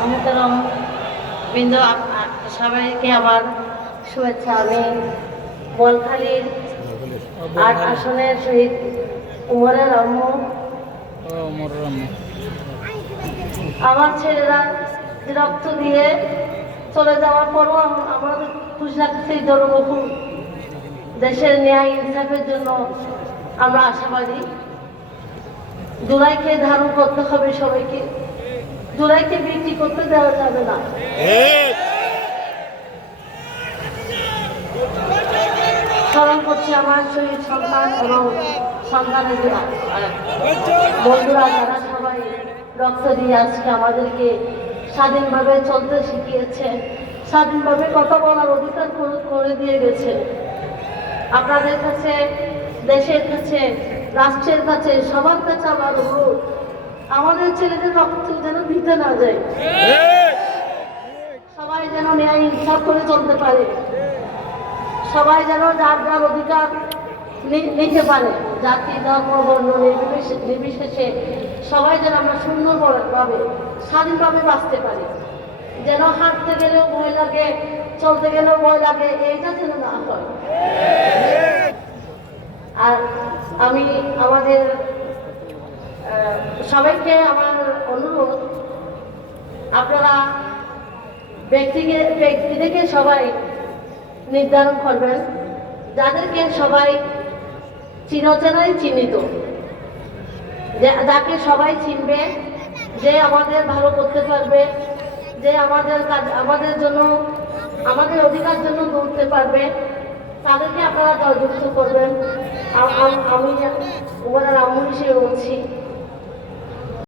মহতরম বৃন্দ, সবাইকে আমার শুভেচ্ছা। আমি বলখালীর ৮ আসনের শহীদ উমরের আম্মু। আমার ছেলেরা রক্ত দিয়ে চলে যাওয়ার পরও আমাদের খুশি লাগছে। এই জনবহুল দেশের ন্যায় ইনসাফের জন্য আমরা আশাবাদী। জুলাইকে ধারণ করতে হবে সবাইকে, জুলাইকে বিক্রি করতে দেওয়া যাবে না। স্মরণ করছি আমার শহীদ সন্তান এবং সন্তানের বন্ধুরা, যারা সবাই রক্ত দিয়ে আজকে আমাদেরকে স্বাধীনভাবে চলতে শিখিয়েছে, স্বাধীনভাবে কথা বলার অধিকার করে দিয়ে গেছে। আপনাদের কাছে, দেশের কাছে, রাষ্ট্রের কাছে, সবার কাছে আমার অনুরোধ, আমাদের ছেলেদের রক্ত যেন দিতে না যায়, সবাই যেন ন্যায় ইনসাফ করে চলতে পারে, সবাই যেন যার যার অধিকার নিতে পারে, জাতি ধর্ম বর্ণ নির্বিশেষে সবাই যেন আমরা সুন্দরভাবে স্বাধীনভাবে বাঁচতে পারি। যেন হাঁটতে গেলেও ভয় লাগে, চলতে গেলেও ভয় লাগে, এইটা যেন না হয়। আর আমি আমাদের সবাইকে আমার অনুরোধ, আপনারা ব্যক্তিদেরকে সবাই নির্ধারণ করবেন, যাদেরকে সবাই চিরচেনাই চিহ্নিত, যাকে সবাই চিনবে, যে আমাদের ভালো করতে পারবে, যে আমাদের জন্য, আমাদের অধিকার জন্য লড়তে পারবে, তাদেরকে আপনারা জয়যুক্ত করবেন। আমি উমরের আম্মু হিসেবে বলছি।